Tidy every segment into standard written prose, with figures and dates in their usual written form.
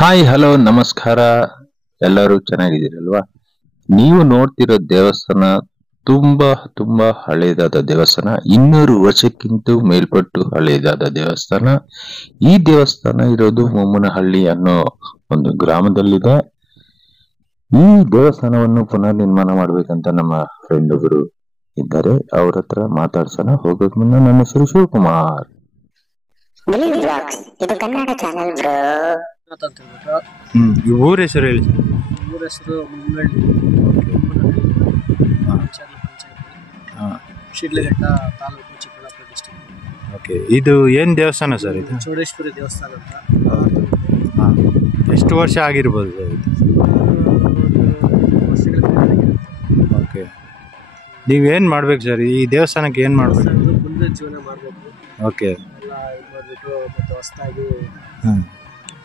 Hi hello ನಮಸ್ಕಾರ. ಎಲ್ಲರೂ ಚೆನ್ನಾಗಿದ್ದೀರಲ್ವಾ? ನೀವು ನೋಡ್ತಿರೋ ದೇವಸ್ಥಾನ ತುಂಬಾ ತುಂಬಾ ಹಳೇದಾದ ದೇವಸ್ಥಾನ. 200 ವರ್ಷಕ್ಕಿಂತ ಮೇಲ್ಪಟ್ಟು ಹಳೇದಾದ ದೇವಸ್ಥಾನ. ಈ ದೇವಸ್ಥಾನ ಇರೋದು ಮೊಮ್ಮನಹಳ್ಳಿ ಅನ್ನೋ ಒಂದು ಗ್ರಾಮದಲ್ಲಿದೆ. ಈ ದೇವಸ್ಥಾನವನ್ನು ಪುನರ್ ನಿರ್ಮಾಣ ಮಾಡ್ಬೇಕಂತ ನಮ್ಮ ಫ್ರೆಂಡ್ ಒಬ್ರು ಇದ್ದಾರೆ. ಅವ್ರ ಹತ್ರ ಮಾತಾಡ್ಸೋಣ. ಹೋಗೋಕ್ ಮುನ್ನ ನನ್ನ ಹೆಸರು ಶಿವಕುಮಾರ್. ಇದು ಕನ್ನಡ ಚಾನೆಲ್ ಬ್ರೋ. ಊರ ಹೆಸರು ಹೇಳಿ. ಊರ ಹೆಸರು ಮುನ್ನಳ್ಳಿ, ಶಿಡ್ಲಘಟ್ಟ ತಾಲೂಕು, ಚಿಕ್ಕಬಳ್ಳಾಪುರ ಡಿಸ್ಟ್ರಿಕ್ಟ್. ಓಕೆ, ಇದು ಏನು ದೇವಸ್ಥಾನ ಸರ್? ಇದು ಚೌಡೇಶ್ವರಿ ದೇವಸ್ಥಾನ ಅಂತ. ಹಾಂ, ಎಷ್ಟು ವರ್ಷ ಆಗಿರ್ಬೋದು ಇದು? ವರ್ಷಗಳ ಮೇಲೆ. ಓಕೆ, ನೀವೇನು ಮಾಡ್ಬೇಕು ಸರ್ ಈ ದೇವಸ್ಥಾನಕ್ಕೆ? ಏನು ಮಾಡ್ಬೇಕು? ಮುಂದೆ ಜೀವನ ಮಾಡಬೇಕು. ಓಕೆ, ಎಲ್ಲ ಇದು ಮಾಡಿಬಿಟ್ಟು ಮತ್ತೆ ಹೊಸದಾಗಿ ಹಾಂ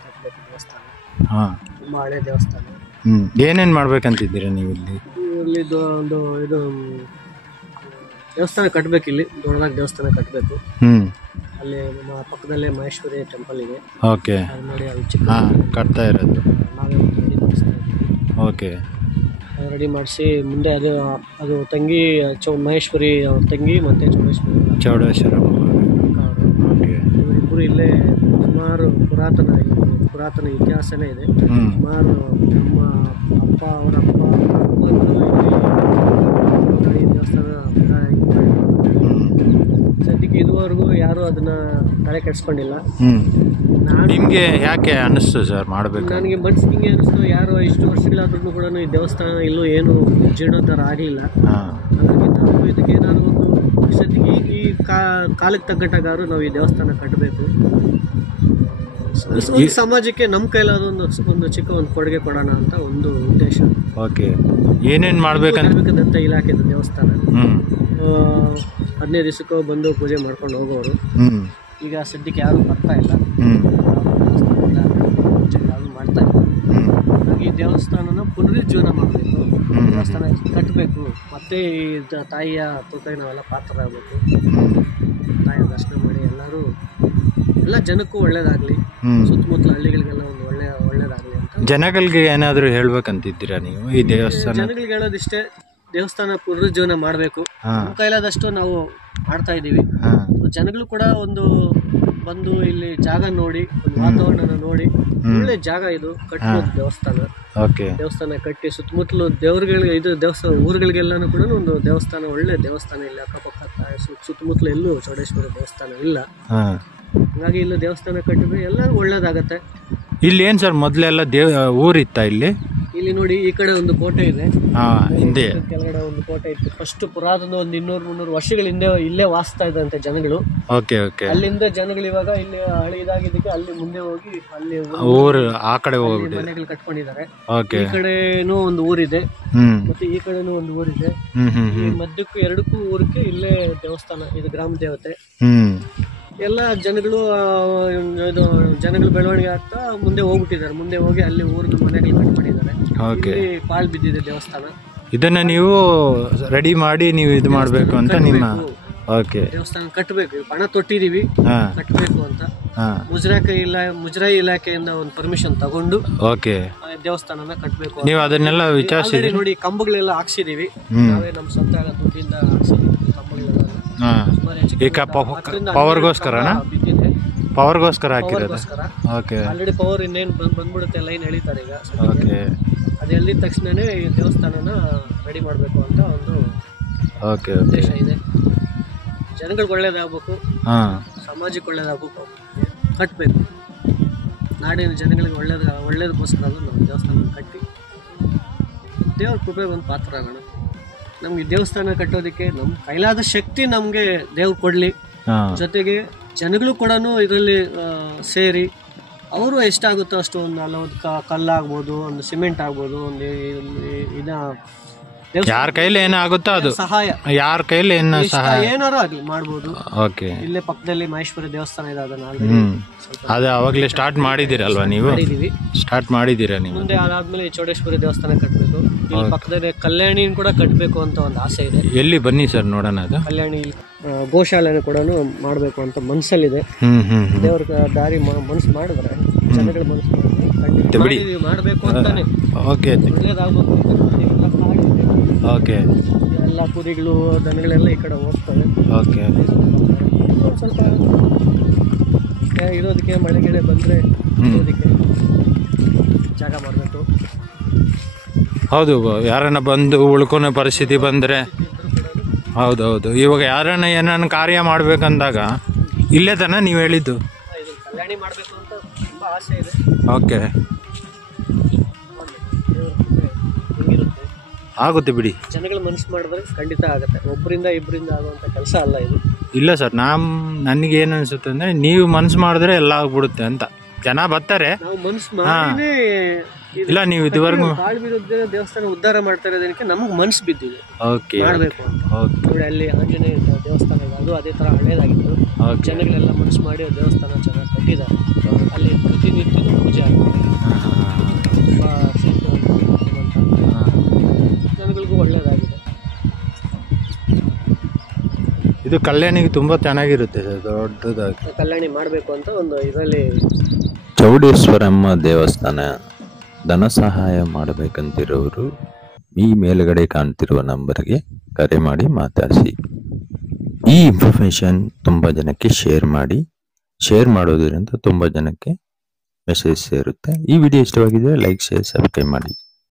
ಕಟ್ಟಬೇಕು ದೇವಸ್ಥಾನ. ಹಾಂ, ತುಂಬ ಹಳೆ ದೇವಸ್ಥಾನ. ಏನೇನು ಮಾಡ್ಬೇಕಂತಿದ್ದೀರಾ ನೀವು ಇಲ್ಲಿ? ಇಲ್ಲಿ ಒಂದು ಇದು ದೇವಸ್ಥಾನ ಕಟ್ಟಬೇಕು. ಇಲ್ಲಿ ದೊಡ್ಡದಾಗಿ ದೇವಸ್ಥಾನ ಕಟ್ಟಬೇಕು. ಅಲ್ಲಿ ನಮ್ಮ ಪಕ್ಕದಲ್ಲೇ ಮಹೇಶ್ವರಿ ಟೆಂಪಲ್ ಇದೆ. ಓಕೆ, ಅದು ನೋಡಿ, ಅದು ಚಿಕ್ಕ ಹಾಂ ಕಟ್ತಾ ಇರೋದು. ನಾವೇ ರೆಡಿ ಮಾಡಿಸ್ತಾ ಇದ್ದೀವಿ. ಓಕೆ, ರೆಡಿ ಮಾಡಿಸಿ ಮುಂದೆ ಅದು ತಂಗಿ ಮಹೇಶ್ವರಿ ಅವ್ರ ತಂಗಿ ಮತ್ತು ಚೌಡೇಶ್ವರ. ಓಕೆ, ಇವರಿಬ್ಬರು ಇಲ್ಲೇ ಸುಮಾರು ಪುರಾತನ ಇತಿಹಾಸನೇ ಇದೆ. ಸುಮಾರು ನಮ್ಮ ಅಪ್ಪ ಅವರ ಅಪ್ಪ ಈ ದೇವಸ್ಥಾನ ಸದ್ಯಕ್ಕೆ ಇದುವರೆಗೂ ಯಾರು ಅದನ್ನ ತಲೆ ಕೆಡಿಸ್ಕೊಂಡಿಲ್ಲ. ನಿಮಗೆ ಯಾಕೆ ಅನ್ನಿಸ್ತು ಸರ್ ಮಾಡಬೇಕು? ನನಗೆ ಮನ್ಸಿಗೆ ಹಿಂಗೆ ಅನಿಸ್ತು, ಯಾರು ಇಷ್ಟು ವರ್ಷಗಳಾದ್ರೂ ಕೂಡ ಈ ದೇವಸ್ಥಾನ ಇಲ್ಲೂ ಏನು ಜೀರ್ಣೋದ್ಧಾರ ಆಗಲಿಲ್ಲ. ಹಾಗಾಗಿ ನಾವು ಇದಕ್ಕೆ ಏನಾದ್ರು ಒಂದು ಸದ್ಯಕ್ಕೆ ಈ ಕಾಲಕ್ಕೆ ತಗ್ಗಟ್ಟಾಗಾರು ನಾವು ಈ ದೇವಸ್ಥಾನ ಕಟ್ಟಬೇಕು. ಈ ಸಮಾಜಕ್ಕೆ ನಮ್ಮ ಕೈಲಾದ ಒಂದು ಚಿಕ್ಕ ಒಂದು ಕೊಡುಗೆ ಕೊಡೋಣ ಅಂತ ಒಂದು ಉದ್ದೇಶ. ಓಕೆ, ಏನೇನು ಮಾಡ್ಬೇಕಂತ ಇಲಾಖೆದ ದೇವಸ್ಥಾನ 15 ದಿವಸಕ್ಕೂ ಬಂದು ಪೂಜೆ ಮಾಡ್ಕೊಂಡು ಹೋಗೋರು. ಈಗ ಸದ್ಯಕ್ಕೆ ಯಾರು ಬರ್ತಾ ಇಲ್ಲ, ಯಾರು ಮಾಡ್ತಾ ಇಲ್ಲ. ಹಾಗಾಗಿ ಈ ದೇವಸ್ಥಾನನ ಪುನರುಜ್ಜೀವನ ಮಾಡಬೇಕು, ದೇವಸ್ಥಾನ ಕಟ್ಟಬೇಕು. ಮತ್ತೆ ಈ ತಾಯಿಯ ಕೃಪೆಗೆ ನಾವೆಲ್ಲ ಪಾತ್ರರಾಗಬೇಕು. ತಾಯಿಯ ದರ್ಶನ ಮಾಡಿ ಎಲ್ಲ ಜನಕ್ಕೂ ಒಳ್ಳೇದಾಗ್ಲಿ, ಸುತ್ತಮುತ್ತಲ ಹಳ್ಳಿಗಳಿಗೆಲ್ಲ ಒಂದು ಒಳ್ಳೇದಾಗ್ಲಿ ಅಂತ. ಜನಗಳಿಗೆ ಏನಾದರೂ ಹೇಳ್ಬೇಕಂತಿದ್ದೀರಾ ನೀವು ಈ ದೇವಸ್ಥಾನ? ಜನಗಳಿಗೆ ಹೇಳೋದಿಷ್ಟೇ, ದೇವಸ್ಥಾನ ಪುನರುಜ್ಜೀವನ ಮಾಡಬೇಕು. ನಮ್ಮ ಕೈಲಾದಷ್ಟು ನಾವು ಮಾಡ್ತಾ ಇದ್ದೀವಿ. ಜನಗಳು ಕೂಡ ಬಂದು ಇಲ್ಲಿ ಜಾಗ ನೋಡಿ, ಒಂದು ವಾತಾವರಣ ನೋಡಿ, ಒಳ್ಳೆ ಜಾಗ ಇದು ಕಟ್ಟಬಹುದು ದೇವಸ್ಥಾನ. ದೇವಸ್ಥಾನ ಕಟ್ಟಿ ಸುತ್ತಮುತ್ತಲು ದೇವಸ್ಥಾನ ಊರುಗಳಿಗೆಲ್ಲಾನು ಕೂಡ ಒಂದು ದೇವಸ್ಥಾನ, ಒಳ್ಳೆ ದೇವಸ್ಥಾನ ಇಲ್ಲಿ ಅಕ್ಕಪಕ್ಕ ಸುತ್ತಮುತ್ತಲು ಎಲ್ಲೂ ಚೌಡೇಶ್ವರಿ ದೇವಸ್ಥಾನ ಇಲ್ಲ. ಹಾಗಾಗಿ ಇಲ್ಲಿ ದೇವಸ್ಥಾನ ಕಟ್ಟಿದ್ರೆ ಎಲ್ಲರಿಗೂ ಒಳ್ಳೇದಾಗತ್ತೆ. ಇಲ್ಲಿ ಏನ್ ಸರ್ ಮೊದಲೆಲ್ಲ ಊರಿತ್ತ ಇಲ್ಲಿ ನೋಡಿ, ಈ ಕಡೆ ಒಂದು ಕೋಟೆ ಇದೆ, ಹಿಂದೆ ಕೆಳಗಡೆ ಒಂದು ಕೋಟೆ ಇತ್ತು. ಫಸ್ಟ್ ಪುರಾತನ ಒಂದು 200-300 ವರ್ಷಗಳ ಹಿಂದೆ ಇಲ್ಲೇ ವಾಸಿಸ್ತಾ ಇದ್ದಂತೆ ಜನಗಳು. ಅಲ್ಲಿಂದ ಜನಗಳು ಇವಾಗ ಇಲ್ಲಿ ಹಳೆ ಇದಾಗಿದ್ದಕ್ಕೆ ಅಲ್ಲಿ ಮುಂದೆ ಹೋಗಿ ಅಲ್ಲಿ ಊರು ಆ ಕಡೆ ಹೋಗ್ಬಿಟ್ಟು ಮನೆಗಳು ಕಟ್ಕೊಂಡಿದ್ದಾರೆ. ಈ ಕಡೆನೂ ಒಂದು ಊರಿದೆ, ಮತ್ತೆ ಈ ಕಡೆನೂ ಒಂದು ಊರಿದೆ. ಮಧ್ಯಕ್ಕೂ ಎರಡಕ್ಕೂ ಊರಕ್ಕೆ ಇಲ್ಲೇ ದೇವಸ್ಥಾನ, ಇದು ಗ್ರಾಮ ದೇವತೆ. ಎಲ್ಲ ಜನಗಳು ಬೆಳವಣಿಗೆ ಆಗ್ತಾ ಮುಂದೆ ಹೋಗ್ಬಿಟ್ಟಿದ್ದಾರೆ. ಮುಂದೆ ಹೋಗಿ ಅಲ್ಲಿ ಊರಿನ ಮನೆಗಳು ಕಟ್ಕೊಂಡಿದ್ದಾರೆ. ಪಾಳ್ ಬಿದ್ದಿದೆ ದೇವಸ್ಥಾನ. ಇದನ್ನ ನೀವು ರೆಡಿ ಮಾಡಿ ನೀವು ಇದು ಮಾಡ್ಬೇಕು ಅಂತ ನಿಮ್ಮ ದೇವಸ್ಥಾನ ಕಟ್ಟಬೇಕು. ಹಣ ತೊಟ್ಟಿದೀವಿ, ಕಟ್ಟಬೇಕು ಅಂತ. ಮುಜರಾಯಿ ಇಲಾಖೆಯಿಂದ ಒಂದು ಪರ್ಮಿಷನ್ ತಗೊಂಡು ದೇವಸ್ಥಾನನ ಕಟ್ಟಬೇಕು. ನೀವು ಅದನ್ನೆಲ್ಲ ವಿಚಾರಿಸಿ ನೋಡಿ, ಕಂಬಗಳೆಲ್ಲ ಹಾಕ್ಸಿದೀವಿ ನಾವೇ, ನಮ್ಮ ಸ್ವಂತ ಎಲ್ಲ ದುಡ್ಡಿಂದ ಹಾಕ್ಸಿದೀವಿ ಕಂಬಗಳೆಲ್ಲ. ಪವರ್ಗೋಸ್ಕರ ಹಾಕಿರೋದು. ಆಲ್ರೆಡಿ ಪವರ್ ಇನ್ನೇನು ಬಂದ್ಬಿಡುತ್ತೆ, ಲೈನ್ ಎಳಿತಾರೆ ಈಗ. ಅದು ಎಲ್ಲಿದ ತಕ್ಷಣನೇ ಈ ದೇವಸ್ಥಾನನ ರೆಡಿ ಮಾಡಬೇಕು ಅಂತ ಒಂದು ಉದ್ದೇಶ ಇದೆ. ಜನಗಳಿಗೆ ಒಳ್ಳೇದಾಗಬೇಕು, ಸಮಾಜಕ್ಕೆ ಒಳ್ಳೇದಾಗಬೇಕು, ಕಟ್ಟಬೇಕು. ನಾಡಿನ ಜನಗಳಿಗೆ ಒಳ್ಳೇದಕ್ಕೋಸ್ಕರ ನಾವು ದೇವಸ್ಥಾನ ಕಟ್ಟಿ ದೇವ್ರ ಕೃಪೆಗೆ ಒಂದು ಪಾತ್ರ ಆಗೋಣ. ನಮ್ಗೆ ದೇವಸ್ಥಾನ ಕಟ್ಟೋದಕ್ಕೆ ನಮ್ಮ ಕೈಲಾದ ಶಕ್ತಿ ನಮ್ಗೆ ದೇವ್ರು ಕೊಡ್ಲಿ. ಜೊತೆಗೆ ಜನಗಳು ಕೂಡ ಇದರಲ್ಲಿ ಸೇರಿ ಅವರು ಎಷ್ಟಾಗುತ್ತೋ ಅಷ್ಟು ಒಂದು ಕಲ್ಲಾಗ್ಬೋದು, ಒಂದು ಸಿಮೆಂಟ್ ಆಗ್ಬೋದು, ಒಂದು ಯಾರ ಕೈಲಿ ಏನಾಗುತ್ತೋ ಅದು ಸಹಾಯ, ಯಾರ ಕೈಲಿ ಏನಾರು ಆಗ್ಲಿ ಮಾಡ್ಬೋದು. ಇಲ್ಲೇ ಪಕ್ಕದಲ್ಲಿ ಮಹೇಶ್ವರಿ ದೇವಸ್ಥಾನ ಇದೆ, ಅದು ಅವಾಗಲೇ ಸ್ಟಾರ್ಟ್ ಮಾಡಿದಿರಲ್ವಾ ನೀವು? ಸ್ಟಾರ್ಟ್ ಮಾಡಿದ್ದೀರಾ ನೀವು? ಮುಂದೆ ಅದಾದ್ಮೇಲೆ ಚೌಡೇಶ್ವರಿ ದೇವಸ್ಥಾನ ಕಟ್ಟಬೇಕು. ಇಲ್ಲಿ ಪಕ್ಕದಲ್ಲಿ ಕಲ್ಯಾಣಿ ಕೂಡ ಕಟ್ಟಬೇಕು ಅಂತ ಒಂದು ಆಸೆ ಇದೆ. ಎಲ್ಲಿ ಬನ್ನಿ ಸರ್ ನೋಡೋಣ. ಅದು ಕಲ್ಯಾಣಿ ಗೋಶಾಲೆನ ಕೂಡ ಮಾಡಬೇಕು ಅಂತ ಮನಸ್ಸಲ್ಲಿದೆ. ದೇವ್ರ ದಾರಿ ಮನಸ್ಸು ಮಾಡಿದ್ರೆ, ಜನಗಳ ಮನಸ್ಸು ಬಿಡಿ ಮಾಡಬೇಕು ಅಂತಾನೆ. ಓಕೆ ಒಳ್ಳೇದಾಗಬೇಕು ಅಂತ ಇವೆಲ್ಲ ಕಾಡಿದೆ. ಓಕೆ ಎಲ್ಲ ಕುರಿಗಳು ದನಗಳೆಲ್ಲ ಈ ಕಡೆ ಹೋಗ್ತವೆ. ಓಕೆ ಒಂದ್ ಸ್ವಲ್ಪ ಇರೋದಕ್ಕೆ ಮಳೆಗಿಳೆ ಬಂದರೆ ಇರೋದಕ್ಕೆ ಜಾಗ ಮಾಡಬೇಕು. ಹೌದು, ಯಾರನ್ನ ಬಂದು ಉಳ್ಕೊಳೋ ಪರಿಸ್ಥಿತಿ ಬಂದರೆ ಹೌದೌದು. ಇವಾಗ ಯಾರನ್ನ ಏನನ್ನ ಕಾರ್ಯ ಮಾಡ್ಬೇಕಂದಾಗ ಇಲ್ಲೇ ತಾನೇ ನೀವು ಹೇಳಿದ್ದು? ಇದು ಕಲ್ಯಾಣಿ ಮಾಡಬೇಕು ಅಂತ ತುಂಬ ಆಸೆ ಇದೆ. ಓಕೆ, ಹಿಂಗಿರುತ್ತೆ. ಆಗುತ್ತೆ ಬಿಡಿ. ಜನಗಳು ಮನಸ್ಸು ಮಾಡಿದ್ರೆ ಖಂಡಿತ ಆಗುತ್ತೆ. ಒಬ್ಬರಿಂದ ಇಬ್ಬರಿಂದ ಆಗುವಂಥ ಕೆಲಸ ಅಲ್ಲ ಇದು. ಇಲ್ಲ ಸರ್, ನನಗೇನು ಅನಿಸುತ್ತೆ ಅಂದರೆ ನೀವು ಮನ್ಸು ಮಾಡಿದ್ರೆ ಎಲ್ಲ ಆಗ್ಬಿಡುತ್ತೆ ಅಂತ. ಜನ ಬರ್ತಾರೆ. ನಾವು ಮನಸ್ಸು ಮಾಡಿನೇ ಇಲ್ಲ, ನೀವು ಇದುವರೆಗೂ ಕಾಳು ಬಿದ್ದ ದೇವಸ್ಥಾನ ಉದ್ಧಾರ ಮಾಡ್ತಾ ಇರೋದಕ್ಕೆ ನಮಗೆ ಮನಸ್ಸು ಬಿದ್ದಿದೆ. ಓಕೆ ಮಾಡಬೇಕು ಅಂತ. ನೋಡಿ ಅಲ್ಲಿ ಆಂಜನೇಯ ದೇವಸ್ಥಾನ ಇದೆ, ಅದು ಅದೇ ಥರ ಹಳೇದಾಗಿತ್ತು. ಜನಗಳೆಲ್ಲ ಮನಸ್ಸು ಮಾಡಿ ದೇವಸ್ಥಾನ ಚೆನ್ನಾಗಿ ಕಟ್ಟಿದ್ದಾರೆ. ಅಲ್ಲಿ ಪ್ರತಿನಿತ್ಯನೂ ಪೂಜೆ ಆಗ್ತದೆ. ತುಂಬ ಜನಗಳಿಗೂ ಒಳ್ಳೆಯದಾಗಿದೆ. ಇದು ಕಲ್ಯಾಣಿಗೆ ತುಂಬ ಚೆನ್ನಾಗಿರುತ್ತೆ ಸರ್, ದೊಡ್ಡದಾಗಿ. ಕಲ್ಯಾಣಿ ಮಾಡಬೇಕು ಅಂತ ಒಂದು ಇದರಲ್ಲಿ ಚೌಡೇಶ್ವರಮ್ಮ ದೇವಸ್ಥಾನ ಧನ ಸಹಾಯ ಮಾಡಬೇಕಂತಿರೋರು ಈ ಮೇಲ್ಗಡೆ ಕಾಣ್ತಿರುವ ನಂಬರ್ಗೆ ಕರೆ ಮಾಡಿ ಮಾತಾಡಿಸಿ. ಈ ಇನ್ಫಾರ್ಮೇಶನ್ ತುಂಬ ಜನಕ್ಕೆ ಶೇರ್ ಮಾಡಿ. ಶೇರ್ ಮಾಡೋದ್ರಿಂದ ತುಂಬ ಜನಕ್ಕೆ ಮೆಸೇಜ್ ಸೇರುತ್ತೆ. ಈ ವಿಡಿಯೋ ಇಷ್ಟವಾಗಿದ್ದರೆ ಲೈಕ್, ಶೇರ್, ಸಬ್ಸ್ಕ್ರೈಬ್ ಮಾಡಿ.